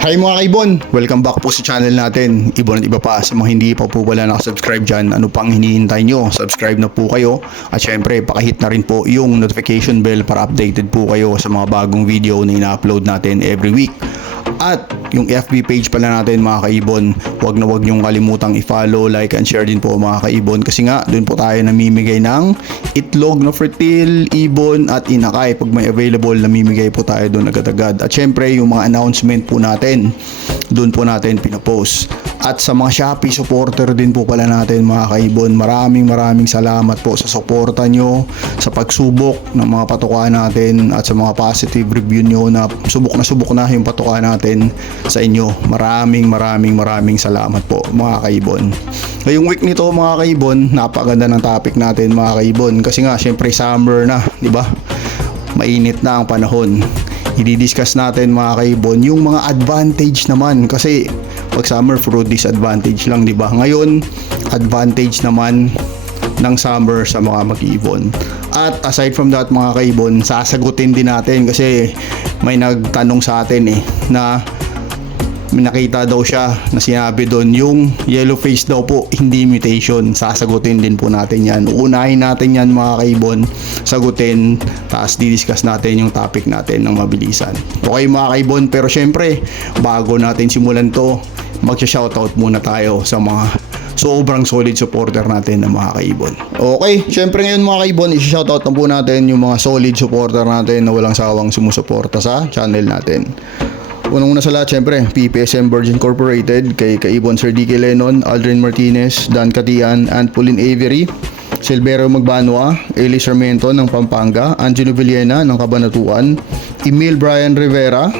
Hi mga kaibon! Welcome back po sa channel natin. Ibon at iba pa sa mga hindi pa po wala nakasubscribe dyan. Ano pang hinihintay nyo? Subscribe na po kayo. At syempre, pakihit na rin po yung notification bell para updated po kayo sa mga bagong video na ina-upload natin every week. At yung FB page pala natin mga kaibon, wag nyong kalimutang i-follow, like and share din po mga kaibon. Kasi nga, doon po tayo namimigay ng itlog na fertile, ibon at inakay. Pag may available, namimigay po tayo doon agad-agad. At syempre, yung mga announcement po natin, doon po natin pinapost. At sa mga Shopee supporter din po pala natin mga kaibon, maraming salamat po sa suporta nyo, sa pagsubok ng mga patuka natin at sa mga positive review nyo na subok na yung patuka natin sa inyo. Maraming salamat po mga kaibon. Ngayong week nito mga kaibon, napakaganda ng topic natin mga kaibon kasi nga syempre summer na, di ba? Mainit na ang panahon. I-discuss natin mga kaibon yung mga advantage naman kasi pag summer puro disadvantage lang, di ba? Ngayon, advantage naman ng summer sa mga mag-ibon. At aside from that mga kaibon, sasagutin din natin kasi may nagtanong sa atin na may nakita daw siya na sinabi doon yung yellow face daw po hindi mutation. Sasagutin din po natin yan. Unahin natin yan mga kaibon, sagutin, tapos didiscuss natin yung topic natin ng mabilisan. Okay mga kaibon, pero syempre bago natin simulan to, magsha-shoutout muna tayo sa mga sobrang solid supporter natin na mga kaibon. Okay, syempre ngayon mga kaibon, i-shoutout na po natin yung mga solid supporter natin na walang sawang sumusuporta sa channel natin. Unang-una sa lahat, syempre, PPSM Virgin Incorporated, kay Kaibon Sir D.K. Lennon, Aldrin Martinez, Dan Catian, and Pauline Avery, Silvero Magbanwa, Eli Sarmiento ng Pampanga, Angelo Villena ng Cabanatuan, Emil Brian Rivera,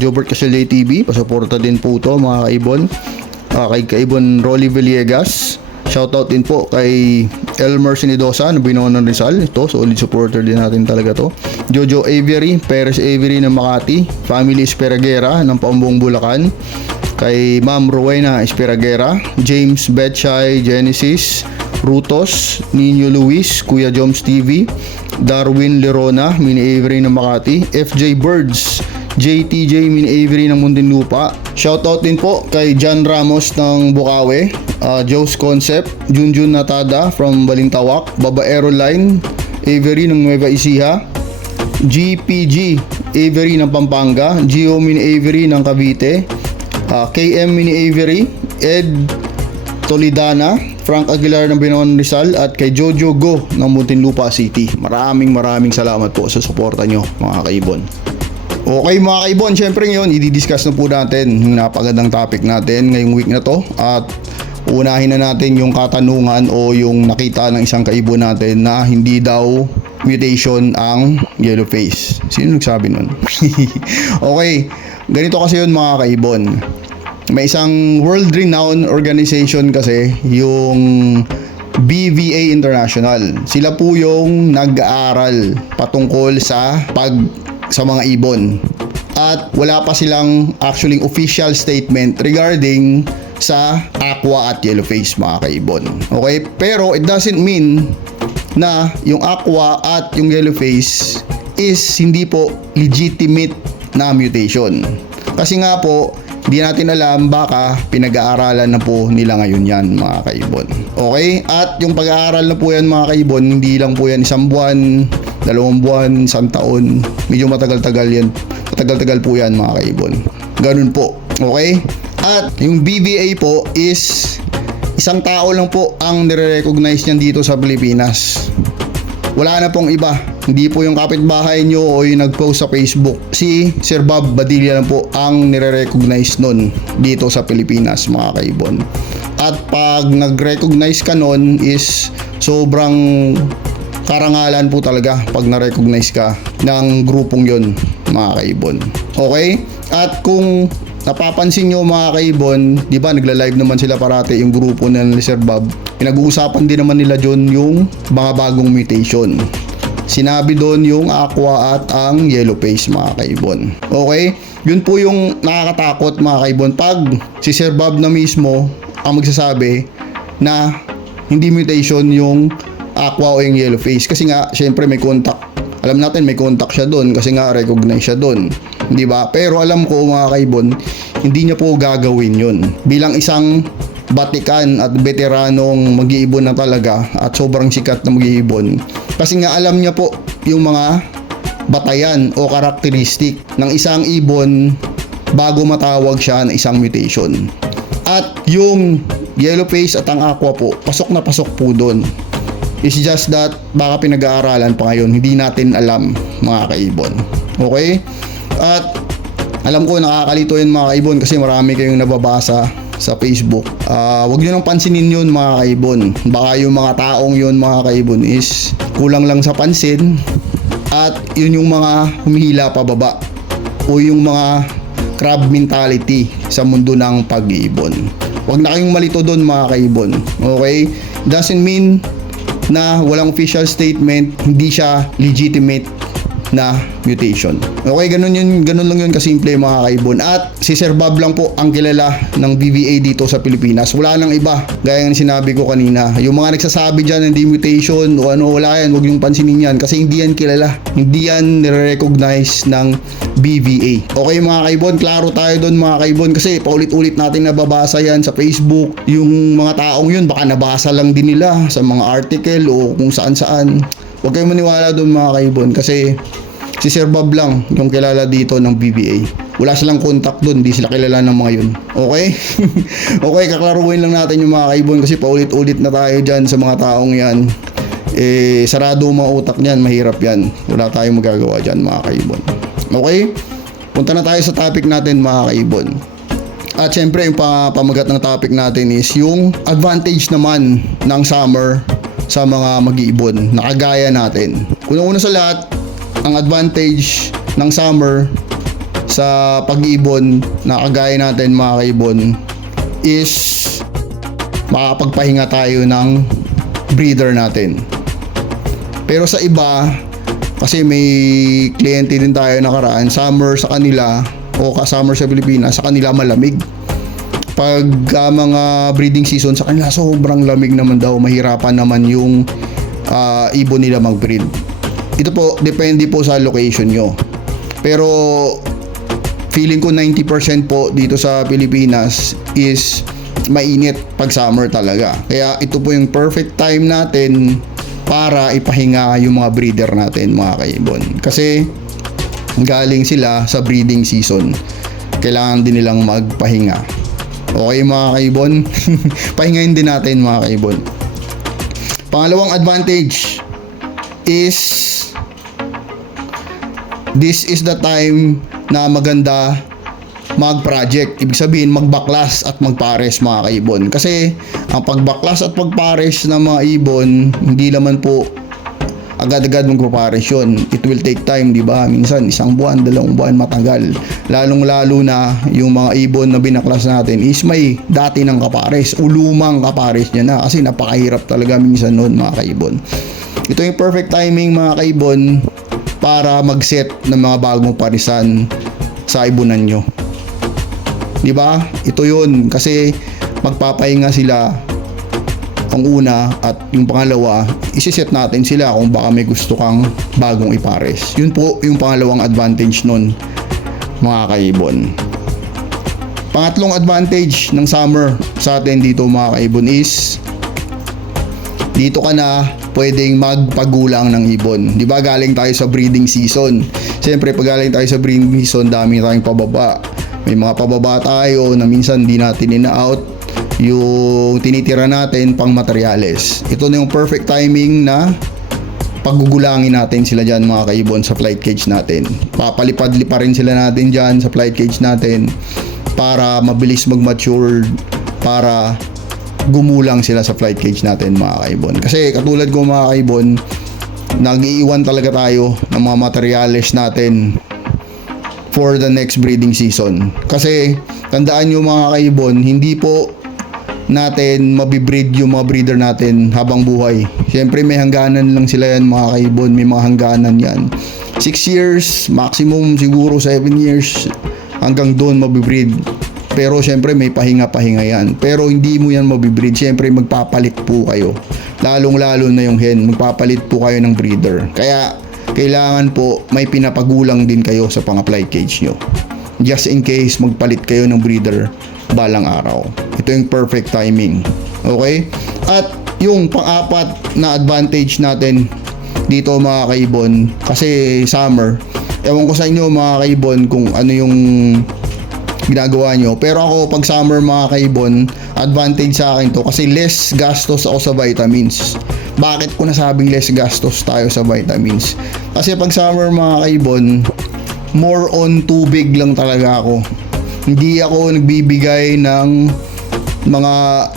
Jobert Casilay TV, pasuporta din po ito mga kaibon, kay Kaibon Rolly Villegas. Shoutout din po kay Elmer Sinidosa ng Binondo Rizal. Ito, solid supporter din natin talaga to. Jojo Avery, Perez Avery ng Makati, Family Esperagera ng Paumbong Bulacan, kay Ma'am Rowena Esperagera, James Betchay Genesis, Rutos, Nino Luis, Kuya Joms TV, Darwin Lerona, Mini Avery ng Makati, FJ Birds, JTJ Mini Avery ng Muntinlupa. Shoutout din po kay John Ramos ng Bukawi, Joe's Concept, Junjun Natada from Balintawak, Babaero Line Avery ng Nueva Ecija, GPG Avery ng Pampanga, Gio Mini Avery ng Cavite, KM Mini Avery, Ed Tolidana, Frank Aguilar ng Binondo Rizal, at kay Jojo Go ng Muntinlupa City. Maraming salamat po sa suporta nyo mga kaibon. Okay mga kaibon, syempre ngayon i-discuss na po natin yung napagandang topic natin ngayong week na to. At unahin na natin yung katanungan o yung nakita ng isang kaibon natin na hindi daw mutation ang yellow face. Sino nagsabi nun? Okay, ganito kasi yun mga kaibon. May isang world renowned organization kasi, yung BVA International. Sila po yung nag-aaral patungkol sa mga ibon. At wala pa silang actually official statement regarding sa aqua at yellow face mga kaibon. Okay? Pero it doesn't mean na yung aqua at yung yellow face is hindi po legitimate na mutation. Kasi nga po, hindi natin alam, baka pinag-aaralan na po nila ngayon yan mga kaibon. Okay? At yung pag-aaral na po yan mga kaibon, hindi lang po yan isang buwan, 2 buwan, 1 taon. Medyo matagal-tagal yan. Matagal-tagal po yan mga kaibon. Ganun po. Okay? At yung BVA po is isang tao lang po ang nire-recognize niyan dito sa Pilipinas. Wala na pong iba. Hindi po yung kapitbahay nyo o yung nag-post sa Facebook. Si Sir Bob Badilla lang po ang nire-recognize nun dito sa Pilipinas mga kaibon. At pag nag-recognize ka nun is sobrang karangalan po talaga pag na-recognize ka ng grupong yon mga kaibon. Okay? At kung napapansin nyo mga kaibon, di ba nagla-live naman sila parati yung grupo ng Sir Bob. Pinag-uusapan din naman nila dyan yung mga bagong mutation. Sinabi doon yung aqua at ang yellow face mga kaibon. Okay? Yun po yung nakakatakot mga kaibon. Pag si Sir Bob na mismo ang magsasabi na hindi mutation yung aqua o yung yellow face. Kasi nga, syempre may contact Alam natin may contact siya doon kasi nga recognize siya doon, di ba? Pero alam ko mga kaibon, hindi niya po gagawin yun. Bilang isang batikan at veteranong mag-iibon na talaga at sobrang sikat na mag-iibon. Kasi nga alam niya po yung mga batayan o karakteristik ng isang ibon bago matawag siya na isang mutation. At yung yellow face at ang aqua po, pasok na pasok po doon. It's just that baka pinag-aaralan pa ngayon, hindi natin alam mga kaibon. Okay? At alam ko nakakalito yun mga kaibon kasi marami kayong nababasa sa Facebook. Wag nyo nang pansinin yun mga kaibon. Baka yung mga taong yun mga kaibon is kulang lang sa pansin at yun yung mga humihila pababa o yung mga crab mentality sa mundo ng pag-iibon. Wag na kayong malito doon mga kaibon. Okay? Doesn't mean na walang official statement, hindi siya legitimate na mutation. Okay, ganun lang yun kasimple mga kaibon. At si Sir Bob lang po ang kilala ng BVA dito sa Pilipinas. Wala nang iba. Gaya ng sinabi ko kanina. Yung mga nagsasabi dyan hindi mutation o ano, wala yan. Huwag yung pansinin yan kasi hindi yan kilala. Hindi yan nire-recognize ng BVA. Okay mga kaibon, klaro tayo doon mga kaibon kasi paulit-ulit natin nababasa yan sa Facebook. Yung mga taong yun baka nabasa lang din nila sa mga article o kung saan-saan. Huwag kayong maniwala doon mga kaibon kasi si Sir Bob lang yung kilala dito ng BVA. Wala silang contact doon, hindi sila kilala ng mga yun. Okay? Okay, kaklaruhin lang natin yung mga kaibon kasi paulit-ulit na tayo dyan sa mga taong yan. Sarado mga utak niyan, mahirap yan. Wala tayong magagawa dyan mga kaibon. Okay? Punta na tayo sa topic natin mga kaibon. At syempre yung pamagat ng topic natin is yung advantage naman ng summer sa mga mag-iibon na kagaya natin. Unang-una sa lahat, ang advantage ng summer sa pag-iibon na kagaya natin mga kaibon is makapagpahinga tayo ng breeder natin. Pero sa iba, kasi may kliyente din tayo nakaraan, summer sa kanila o summer sa Pilipinas, sa kanila malamig. Pag mga breeding season sa kanila sobrang lamig naman daw, mahirapan naman yung ibon nila mag-breed. Ito po, depende po sa location nyo. Pero feeling ko 90% po dito sa Pilipinas is mainit pag summer talaga. Kaya ito po yung perfect time natin para ipahinga yung mga breeder natin mga kaibon. Kasi galing sila sa breeding season. Kailangan din nilang magpahinga. Okay mga kaibon, pahingayin din natin mga kaibon. Pangalawang advantage is this is the time na maganda mag-project. Ibig sabihin mag-backlash at mag-pares mga kaibon. Kasi ang pag-backlash at pag-pares ng mga ibon, hindi naman po agad-agad magpapares yun. It will take time, di ba? Minsan, 1 buwan, 2 buwan, matagal. Lalong-lalo na yung mga ibon na binaklas natin is may dati ng kapares o lumang kapares niya na kasi napakahirap talaga minsan noon mga kaibon. Ito yung perfect timing mga kaibon para mag-set ng mga bagong parisan sa ibunan nyo. Di ba? Ito yun kasi magpapahinga sila ang una at yung pangalawa, isiset natin sila kung baka may gusto kang bagong ipares. Yun po yung pangalawang advantage nun mga kaibon. Pangatlong advantage ng summer sa atin dito mga kaibon is dito ka na pwedeng magpagulang ng ibon. Di ba galing tayo sa breeding season. Siyempre pag galing tayo sa breeding season, dami tayong pababa. May mga pababa tayo na minsan di natin ina-out yung tinitira natin pang materyales. Ito na yung perfect timing na pagugulangin natin sila dyan mga kaibon sa flight cage natin. Papalipad-lipa rin sila natin dyan sa flight cage natin para mabilis mag-mature, para gumulang sila sa flight cage natin mga kaibon. Kasi katulad ko mga kaibon, nag-iiwan talaga tayo ng mga materyales natin for the next breeding season. Kasi tandaan nyo mga kaibon, hindi po natin mabibreed yung mga breeder natin habang buhay. Siyempre may hangganan lang sila yan mga kaibon, may mga hangganan yan. 6 years, maximum siguro 7 years, hanggang doon mabibreed. Pero siyempre may pahinga-pahinga yan. Pero hindi mo yan mabibreed, siyempre magpapalit po kayo. Lalong-lalo na yung hen, magpapalit po kayo ng breeder. Kaya kailangan po may pinapagulang din kayo sa pang-apply cage nyo. Just in case magpalit kayo ng breeder balang araw. Ito yung perfect timing. Okay? At yung pang-apat na advantage natin dito mga kaibon, kasi summer, ewan ko sa inyo mga kaibon kung ano yung ginagawa nyo, pero ako pag summer mga kaibon, advantage sa akin to kasi less gastos ako sa vitamins. Bakit ko nasabing less gastos tayo sa vitamins? Kasi pag summer mga kaibon, more on tubig lang talaga ako. Hindi ako nagbibigay ng mga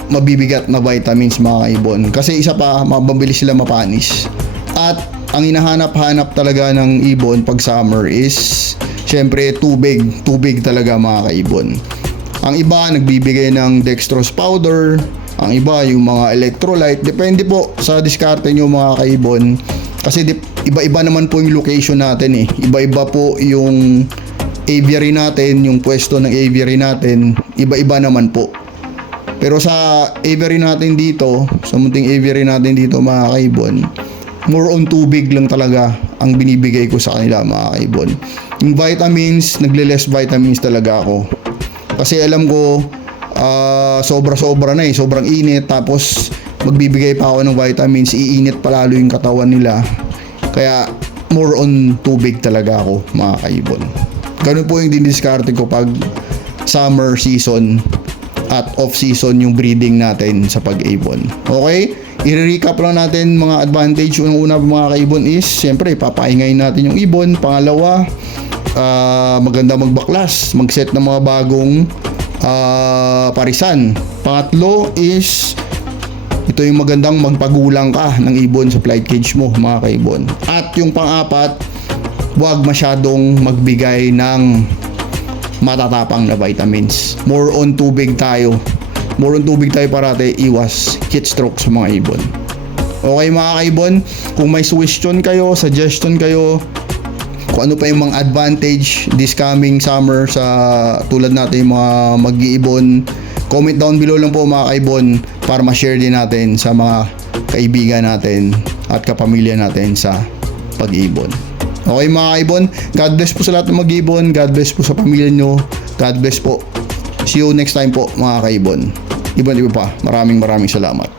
mabibigat na vitamins mga kaibon, kasi isa pa, mabilis sila mapanis. At ang hinahanap-hanap talaga ng ibon pag summer is syempre tubig talaga mga kaibon. Ang iba nagbibigay ng dextrose powder, ang iba yung mga electrolyte, depende po sa diskarte nyo mga kaibon. Kasi iba-iba naman po yung location natin eh. Iba-iba po yung aviary natin, yung pwesto ng aviary natin, iba-iba naman po. Pero sa aviary natin dito, sa munting aviary natin dito mga kaibon, more on tubig lang talaga ang binibigay ko sa kanila mga kaibon. Yung vitamins, nagle-less vitamins talaga ako. Kasi alam ko, sobra-sobra na eh, sobrang init, tapos magbibigay pa ako ng vitamins, iinit palalo yung katawan nila. Kaya more on tubig talaga ako mga kaibon. Ganun po yung dinidiskarte ko pag summer season at off season yung breeding natin sa pag-ibon. Okay? I-recap lang natin mga advantage. Unang-una mga kaibon is, siyempre, papahingayin natin yung ibon. Pangalawa, maganda magbaklas, mag-set ng mga bagong parisan. Pangatlo is, ito yung magandang magpagulang ka ng ibon sa flight cage mo mga kaibon. At yung pang-apat, huwag masyadong magbigay ng matatapang na vitamins. More on tubig tayo. More on tubig tayo parate, iwas heat stroke sa mga ibon. Okay mga kaibon, kung may suggestion kayo, suggestion kayo, kung ano pa yung mga advantage this coming summer sa tulad natin yung mga mag-iibon, comment down below lang po mga kaibon para ma-share din natin sa mga kaibigan natin at kapamilya natin sa pag-iibon. Okay mga kaibon, God bless po sa lahat ng mag-iibon, God bless po sa pamilya nyo, God bless po. See you next time po mga kaibon. Ibon pa, maraming salamat.